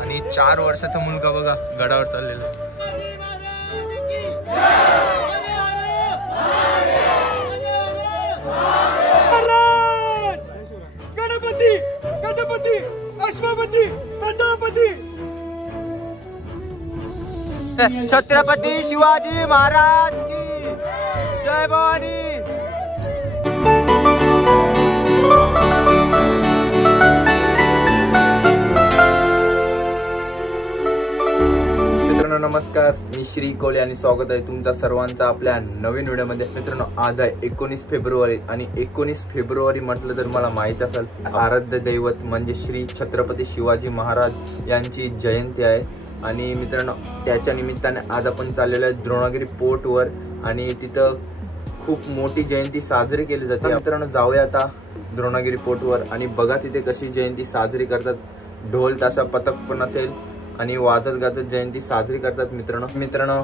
आणि 4 वर्षाचा मुलगा बघा गडावर चाललेला. गणपती गजपती अश्वपती प्रजापती छत्रपती शिवाजी महाराज की जय भवानी. मित्रांनो नमस्कार, मी श्री कोले आणि स्वागत आहे तुमचा सर्वांचा आपल्या नवीन व्हिडिओमध्ये. मित्रांनो आज आहे 19 फेब्रुवारी आणि 19 फेब्रुवारी म्हटलं तर मला माहित असेल आराध्य दैवत म्हणजे श्री छत्रपती शिवाजी महाराज यांची जयंती आहे. आणि मित्रांनो त्याच्या निमित्ताने आज आपण चाललेलो आहे द्रोणागिरी पोर्टवर आणि तिथं खूप मोठी जयंती साजरी केली जाते. मित्रांनो जाऊया आता द्रोणागिरी पोर्टवर आणि बघा तिथे कशी जयंती साजरी करतात. ढोल ताशा पथक पण असेल आणि वाजत गाजत जयंती साजरी करतात. मित्रांनो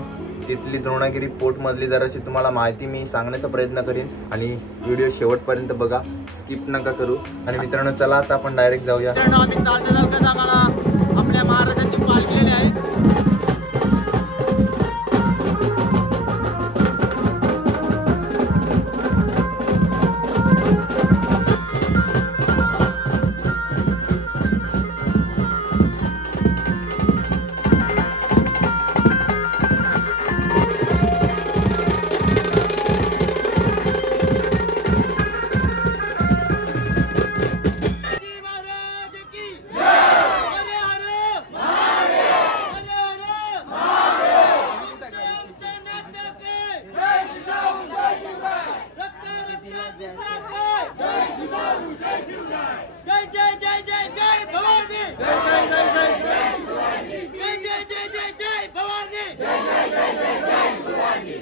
तिथली द्रोणागिरी पोर्ट मधली जराशी तुम्हाला माहिती मी सांगण्याचा प्रयत्न करीन आणि व्हिडिओ शेवटपर्यंत बघा, स्किप नका करू. आणि मित्रांनो चला आता आपण डायरेक्ट जाऊया. आम्ही चालता आम्हाला आपल्या महाराजांची पालखी आली आहे.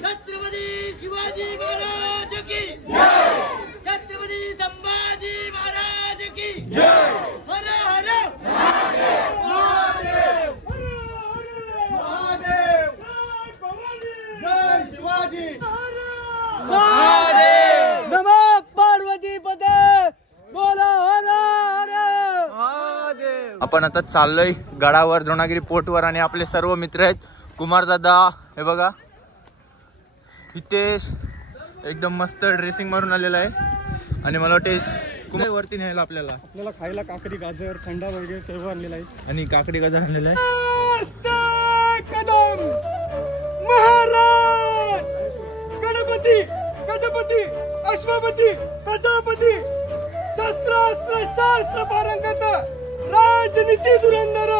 छत्रपती शिवाजी महाराज की जय. छत्रपती संभाजी महाराज की जय. हर हर महादेव महादेव जय शिवाजी महादेव. नमः पार्वती पते बोला हर हर महादेव. आपण आता चाललोय गडावर द्रोणागिरी पोर्टवर आणि आपले सर्व मित्र आहेत. कुमार दादा हे बघा हितेश एकदम मस्त ड्रेसिंग मारून आलेला आहे आणि मला वाटते वरती न्यायला आपल्याला खायला काकडी गाजर थंडा वगैरे सर्व आणलेला आहे आणि काकडी गाजर आणलेला आहे. कदम महाराज गणपती गजपती अश्वपती प्रजापती शस्त्रास्त्र शास्त्र पारंगत राजनीती धुरंधर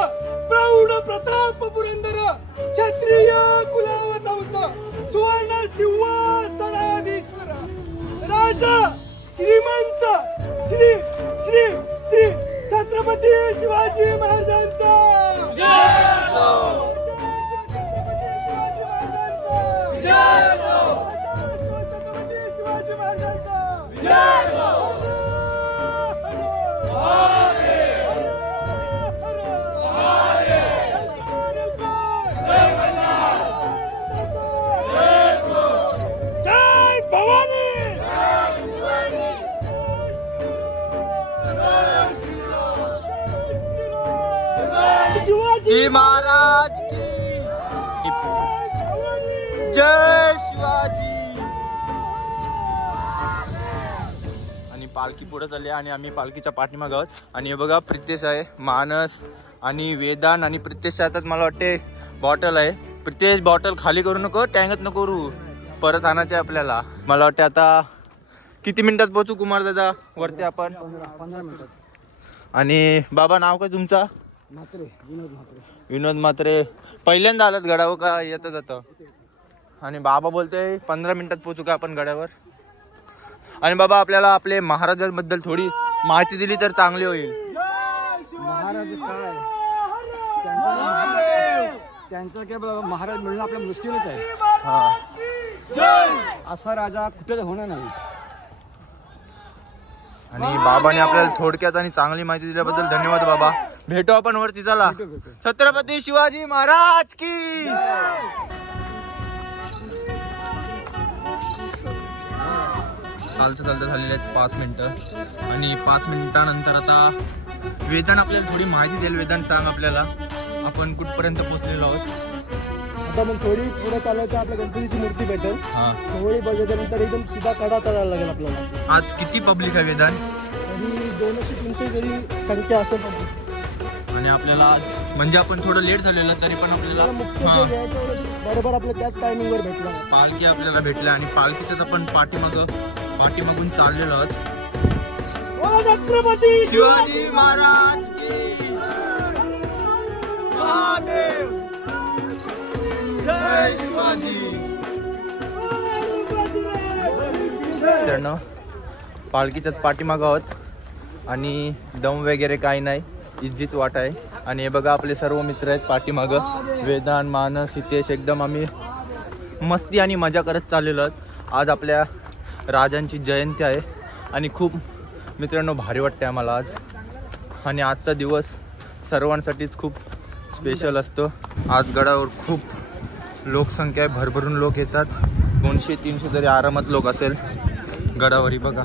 प्रौढ प्रताप पुरंदर क्षत्रिय कुलावतंस सुवर्ण सिंहासनाधीश्वर राजा श्रीमंत श्री श्री श्री छत्रपती शिवाजी महाराजांचा छत्रपती शिवाजी महाराजांचा शिवाजी महाराज की जय शिवाजी. आणि पालखी पुढे चालली आणि आम्ही पालखीच्या पाठीमागे आहोत. आणि हे बघा प्रितेश आहे, मानस आणि वेदान आणि प्रितेशच्या हातात मला वाटते बॉटल आहे. प्रितेश बॉटल खाली करू नको, टँगत नको करू, परत आणायचे आपल्याला. मला वाटते आता किती मिनिटात पोहोचू कुमार दादा वरती आपण? 15 मिनिटात. आणि बाबा नाव काय तुमचा? म्हात्रे, विनोद म्हात्रे. विनोद म्हात्रे. पहिल्यांदा आलात गडावर का येतं जातं? आणि बाबा बोलते 15 मिनिटात पोहोचू का आपण गडावर? आणि बाबा आपल्याला आपले महाराजांबद्दल थोडी माहिती दिली तर चांगली होईल. महाराज काय त्यांचं काय महाराज मिळणं आपल्या मुश्किलच आहे. असा राजा कुठे होणार नाही. आणि बाबाने आपल्याला थोडक्यात आणि चांगली माहिती दिल्याबद्दल धन्यवाद बाबा. भेटू आपण वरती, चला. छत्रपती शिवाजी महाराज की. चालता चालता झालेले आहेत 5 मिनिटं आणि 5 मिनिटानंतर आता वेदांत आपल्याला थोडी माहिती देईल. वेदांत सांग आपल्याला आपण कुठपर्यंत पोहोचलेलो आहोत. आता मग थोडी पुढे चालायचं आपल्या गणपतीची मूर्ती भेटेल. थोडी बघितल्यानंतर एकदम सीधा कडा चढायला लागेल आपल्याला. आज किती पब्लिक आहे वेदांत? तरी 200-300 जरी संख्या असेल पब्लिक. आणि आपल्याला आज म्हणजे आपण थोडं लेट झालेलं तरी पण आपल्याला बरोबर आपल्या त्याच टायमिंगवर भेटला. पालखी आपल्याला भेटल्या आणि पालखीच आपण पाठीमागून चाललेलो आहोत. छत्रपती शिवाजी महाराज की महादेव जय शिवाजी. मित्रांनो पालखीच्याच पाठीमागं आहोत आणि दम वगैरे काही नाही, इज्जीच वाट आहे. आणि हे बघा आपले सर्व मित्र आहेत पाठीमागं. वेदांत, मानस, हितेश एकदम आम्ही मस्ती आणि मजा करत चाललेलो आहोत. आज आपल्या राजांची जयंती आहे आणि खूप मित्रांनो भारी वाटते आम्हाला आज. आणि आजचा दिवस सर्वांसाठीच खूप स्पेशल असतो. आज गडावर खूप लोकसंख्या आहे, भरभरून लोक येतात. 200-300 तरी आरामात लोक असेल गडावरी. बघा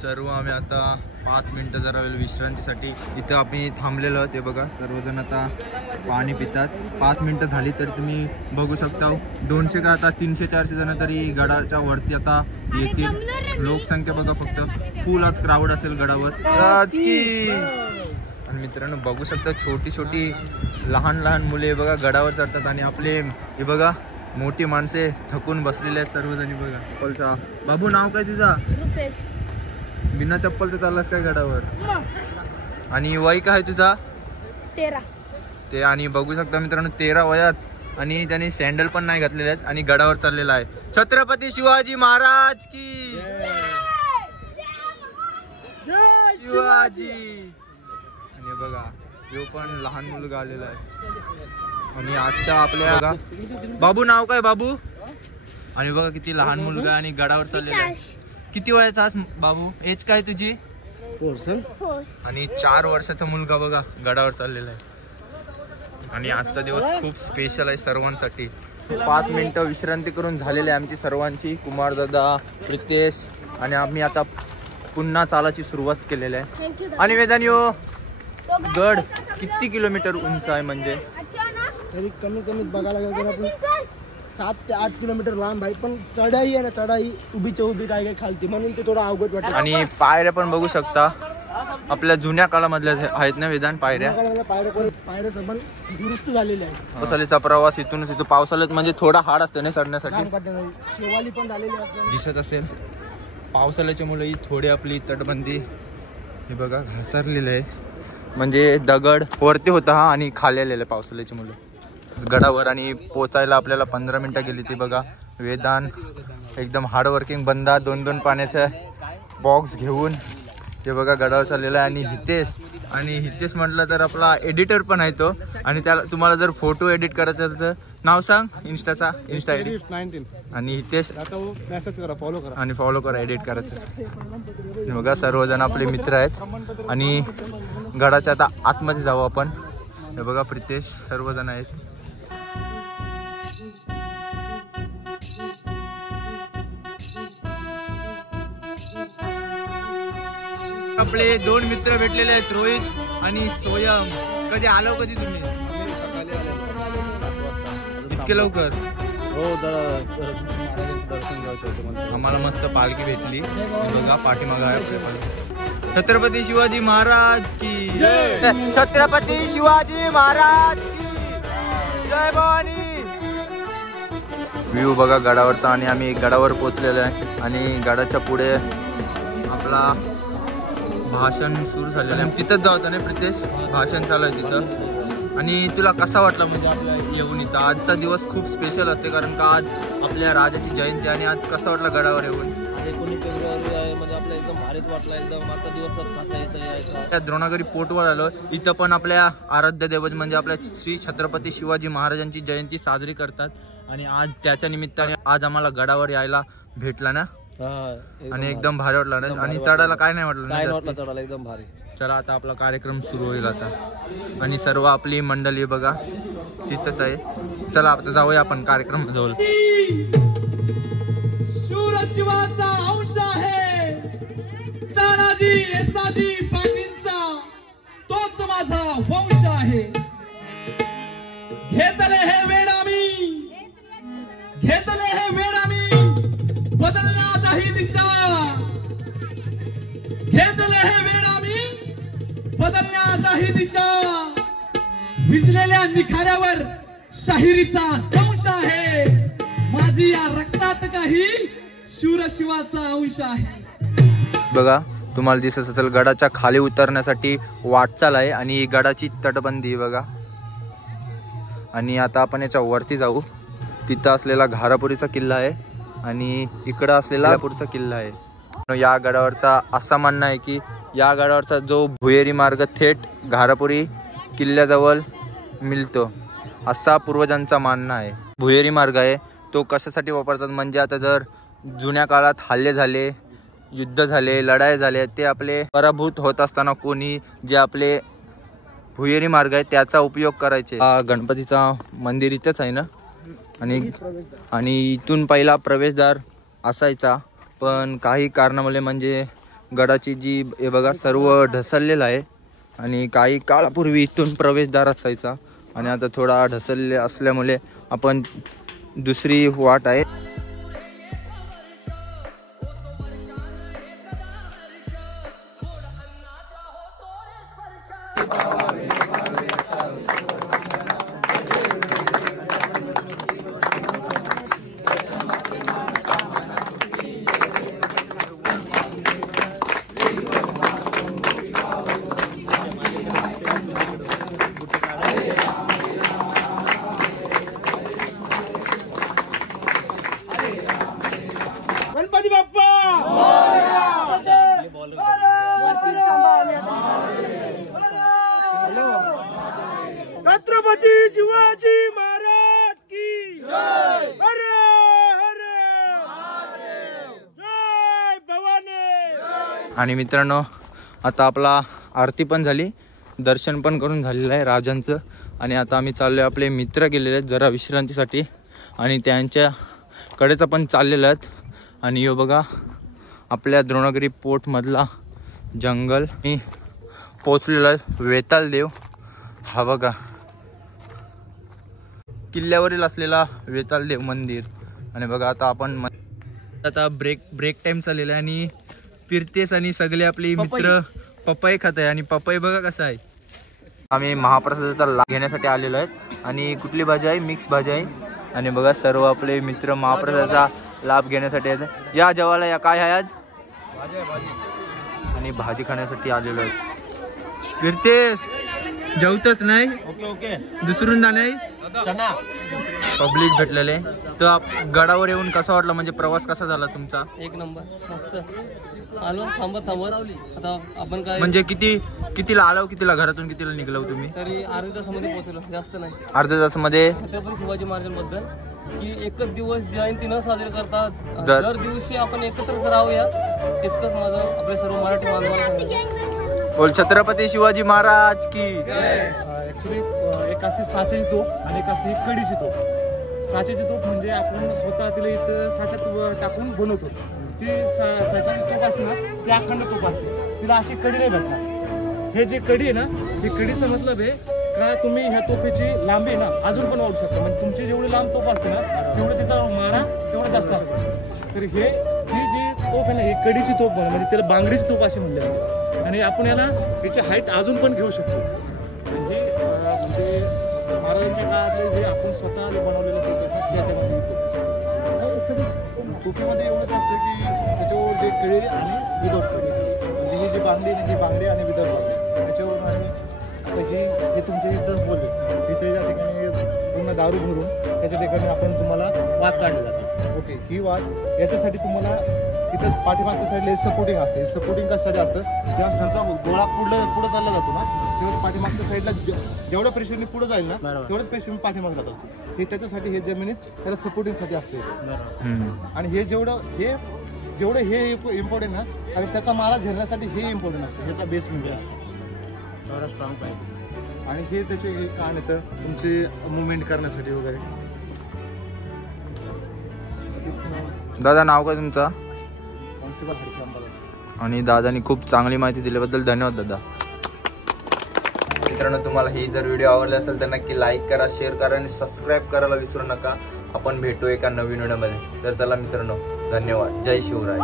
सर्व आम्ही आता 5 मिनिटं जरा विश्रांतीसाठी इथं आम्ही थांबलेलो आहोत. ते बघा सर्वजण आता पाणी पितात. 5 मिनिटं झाली तर तुम्ही बघू शकता 200 का आता 300-400 जण तरी गडाच्या वरती आता येतील. लोकसंख्या बघा फक्त फुल आज क्राऊड असेल गडावर. आणि मित्रांनो बघू शकता छोटी लहान मुले बघा गडावर चढतात आणि आपले हे बघा मोठी माणसे थकून बसलेले आहेत सर्वजणी. बघा चप्पलचा बाबू नाव काय तुझा? रुपेश. बिना चप्पल तर चाललास काय गडावर? आणि वय काय तुझा? 13. ते आणि बघू शकता मित्रांनो 13 वयात आणि त्याने सँडल पण नाही घातलेले आहेत आणि गडावर चाललेला आहे. छत्रपती शिवाजी महाराज की शिवाजी. आणि बघा यो पण लहान मुलगा आलेला आहे. आणि आजच्या आपल्या बाबू नाव काय बाबू? आणि बघा किती लहान मुलगा आणि गडावर चाललेला आहे. किती वयाचा आज बाबू? एज काय तुझी? 4. आणि 4 वर्षाचा मुलगा बघा गडावर चाललेला आहे. आणि आजचा दिवस खूप स्पेशल आहे सर्वांसाठी. 5 मिनिटं विश्रांती करून झालेली आहे आमची सर्वांची. कुमार दादा, प्रितेश आणि आम्ही आता पुन्हा चालायची सुरुवात केलेली आहे. आणि वेदांयो गड किती किलोमीटर उंच आहे? म्हणजे तरी कमीत बघायला गेलं तर आपण 7 ते 8 किलोमीटर लांब आहे. पण चढाई आहे ना, चढाई उभीच्या उभी काय खालती, म्हणून ते थोडं अवघड वाटतं. आणि पायऱ्या पण बघू शकता आपल्या जुन्या काळामधल्या आहेत ना वेदांत पायऱ्या. पायऱ्या पण दुरुस्त झालेल्या आहेत. पावसाळ्याचा प्रवास इथूनच इथं पावसाळ्यात म्हणजे थोडा हार्ड असतो ना चढण्यासाठी. शेवाली पण झालेली असते दिसत असेल. पावसाळ्याच्या मुळे थोडी आपली तटबंदी हे बघा घसरलेलं आहे. म्हणजे दगड वरती होता हा आणि खाली आलेला आहे पावसाळ्याच्या मुळे गडावर. आणि पोचायला आपल्याला 15 मिनिटं गेली. ती बघा वेदांत एकदम हार्डवर्किंग बंदा 2-2 पाण्याचा बॉक्स घेऊन ते बघा गडावर चाललेला आहे. आणि हितेश म्हटलं तर आपला एडिटर पण आहे तो. आणि त्याला तुम्हाला जर फोटो एडिट करायचा असेल तर नाव सांग इंस्टा आयडी. 19. आणि हितेश मेसेज करा, फॉलो करा आणि फॉलो करा एडिट करायचं. बघा सर्वजण आपले मित्र आहेत. आणि गडाच्या आता आतमध्ये जाऊ आपण. हे बघा प्रितेश सर्वजण आहेत. आपले 2 मित्र भेटलेले आहेत, रोहित आणि सोयम. कधी आलो कधी तुम्ही? इतके लवकर? हो, दर्शन घ्यायचं होतं. आम्हाला मस्त पालखी भेटली. बघा पाठीमागं आहे. छत्रपती शिवाजी महाराज की जय. छत्रपती शिवाजी महाराज की जय. भवानी. व्ह्यू बघा गडावरचा. आणि आम्ही गडावर पोहोचलेलो आहे आणि गडाच्या पुढे आपला भाषण सुरू झालेलं आहे. तिथंच जाऊ ना प्रितेश? भाषण चालू आहे तिथं. आणि तुला कसा वाटला म्हणजे आपल्या येऊन इथं? आजचा दिवस खूप स्पेशल असते कारण का आज आपल्या राजाची जयंती. आणि आज कसा वाटला गडावर येऊन? 19 फेब्रुवारी आहे म्हणजे आपला एकदम भारीच वाटला. एकदम आजचा दिवस त्या द्रोणागिरी पोर्टवर आलो. इथं पण आपल्या आराध्य दैवत म्हणजे आपल्या श्री छत्रपती शिवाजी महाराजांची जयंती साजरी करतात. आणि आज त्याच्या निमित्ताने आज आम्हाला गडावर यायला भेटला ना. आणि एकदम भारी वाटला ना. आणि चढायला काय नाही वाटलं? चढायला एकदम भारी. चला आता आपला कार्यक्रम सुरू होईल आता आणि सर्व आपली मंडळी बघा तिथंच आहे. चला आता जाऊया आपण कार्यक्रम जवळ. शूर शिवाचा अंश आहे तानाजी येसाजी पाटीलचा तोच माझा वंश आहे. घेतले हे वेड आम्ही बदलण्यात ही दिशा. घेतले हे वेड आम्ही बदलण्यात ही दिशा. विजलेल्या निखाऱ्यावर शाहिरीचा दंश आहे. माझी या रक्तात काही शूर शिवाचा अंश आहे. बघा तुम्हाला दिसत असेल गडाच्या खाली उतरण्यासाठी वाटचाल आहे आणि गडाची तटबंदी बघा. आणि आता आपण याच्या वरती जाऊ. तिथं असलेला घारापुरीचा किल्ला आहे आणि इकडं असलेला पुरचा किल्ला आहे. या गडावरचा असा म्हणणं आहे की या गडावरचा जो भुहेरी मार्ग थेट घारापुरी किल्ल्याजवळ मिळतो असा पूर्वजांचा मानणं आहे. भुहेरी मार्ग आहे तो कशासाठी वापरतात म्हणजे आता जर जुन्या काळात हल्ले झाले, युद्ध झाले, लढाई झाले, ते आपले पराभूत होत असताना कोणी जे आपले भुहेरी मार्ग आहे त्याचा उपयोग करायचे. गणपतीचा मंदिर इथंच आहे ना आणि इथून पहिला प्रवेशद्वार असायचा पण काही कारणामुळे म्हणजे गडाची जी हे बघा सर्व ढसळलेलं आहे आणि काही काळापूर्वी इथून प्रवेशद्वार असायचा आणि आता थोडा ढसळले असल्यामुळे आपण दुसरी वाट आहे. गणपती बाप्पा छत्रपती शिवाजी महाराज की जय. हर हर जय भवानी. आणि मित्रांनो आता आपला आरती पण झाली, दर्शन पण करून झालेलं आहे राजांचं आणि आता आम्ही चाललोय. आपले मित्र गेलेले आहेत जरा विश्रांतीसाठी आणि त्यांच्याकडेच पण चाललेलं आहेत. आणि यो बघा आपल्या द्रोणगिरी पोर्टमधला जंगल मी पोचलेला आहे. वेताल देव हा बघा किल्ल्यावरील असलेला वेताल देव मंदिर. आणि बघा आता आपण आता ब्रेक टाइम चाललेला आहे आणि फिरतेस आणि सगळे आपले मित्र पपई खात आहे आणि पपई बघा कसा आहे. आम्ही महाप्रसादाचा लाभ घेण्यासाठी आलेलो आहेत आणि कुठली भाजी आहे, मिक्स भाजी आहे. आणि बघा सर्व आपले मित्र महाप्रसादाचा लाभ घेण्यासाठी आहेत. या जेवायला या काय आहे आज आणि भाजी खाण्यासाठी आलेलो आहे. फिरतेस जेवतच नाही ओके दुसरून जा नाही. चना पब्लिक भेटलेले तर गडावर येऊन कसा वाटला म्हणजे प्रवास कसा झाला तुमचा? एक नंबर मस्त आलो थांबत आता आपण काय म्हणजे कितीला आलो, कितीला घरातून कितीला निघलो तुम्ही? तरी अर्ध्या तासामध्ये पोहोचलो, जास्त नाही. अर्ध्या तासामध्ये छत्रपती शिवाजी महाराजांबद्दल की एकच दिवस जयंती न साजरी करतात, दर दिवशी आपण एकत्रच राहूया इतकंच माझं आपले सर्व मराठी बांधवांना बोल. छत्रपती शिवाजी महाराज की. ऍक्च्युली एक असते साच्याची तोफ आणि एक असते कडीची तोफ. साच्याची तोफ म्हणजे आपण स्वतः तिला इथं साच्यात टाकून बनवतो. ती साच्याची तोफ असते ना ती अखंड तोफ असते, तिला अशी कडी नाही भेटणार. हे जे कडी आहे ना हे कडीचं मतलब आहे का तुम्ही ह्या तोफेची लांबी ना अजून पण वाढू शकता. म्हणजे तुमची जेवढी लांब तोफ असते ना तेवढं तिचा मारा तेवढा जास्त असतो. तर ही जी तोफ आहे ना ही कडीची तोफ म्हणजे त्याला बांगडीची तोफ अशी म्हणली जाते. आणि आपण याला याची हाईट अजून पण घेऊ शकतो. म्हणजे महाराजांच्या काळातले जे आपण स्वतः बनवलेले त्याच्यामध्ये तोफीमध्ये एवढंच असतं की त्याच्यावर जे किळे आणि विदर्भ म्हणजे ही जी बांगडी आणि विदर्भ त्याच्यावरून आणि आता हे तुमचे इथं बोलले तिथे या ठिकाणी पूर्ण दारू भरून त्याच्या ठिकाणी आपण तुम्हाला वाद काढले जाते. ओके, ही वाद याच्यासाठी तुम्हाला तिथं पाठीमागच्या साईडला सपोर्टिंग असते. सपोर्टिंग कशासाठी असतं जेव्हा त्यांचा गोळा पुढं चालला जातो ना तेव्हा पाठीमागच्या साईडला जेवढ्या प्रेशरने पुढे जाईल ना तेवढंच प्रेशर पाठीमाग जात असतो. हे त्याच्यासाठी हे जमिनीत त्याला सपोर्टिंगसाठी असते. आणि हे जेवढं हे जेवढं हे इम्पॉर्टंट ना आणि त्याचा मारा झेलण्यासाठी हे इम्पॉर्टंट असतं. ह्याचा बेस म्हणजे असं एवढा स्ट्रॉंग पाहिजे. आणि हे त्याचे कान येतं तुमचे मुवमेंट करण्यासाठी वगैरे. दादा नाव काय तुमचं? कॉन्स्टेबल हडके. आणि दादानी खूप चांगली माहिती दिल्याबद्दल धन्यवाद दादा. मित्रांनो, तुम्हाला ही जर व्हिडिओ आवडला असेल तर नक्की लाईक करा, शेअर करा आणि सबस्क्राईब करायला विसरू नका. आपण भेटू एका नवीन व्हिडिओमध्ये. तर चला मित्रांनो, धन्यवाद. जय शिवराय.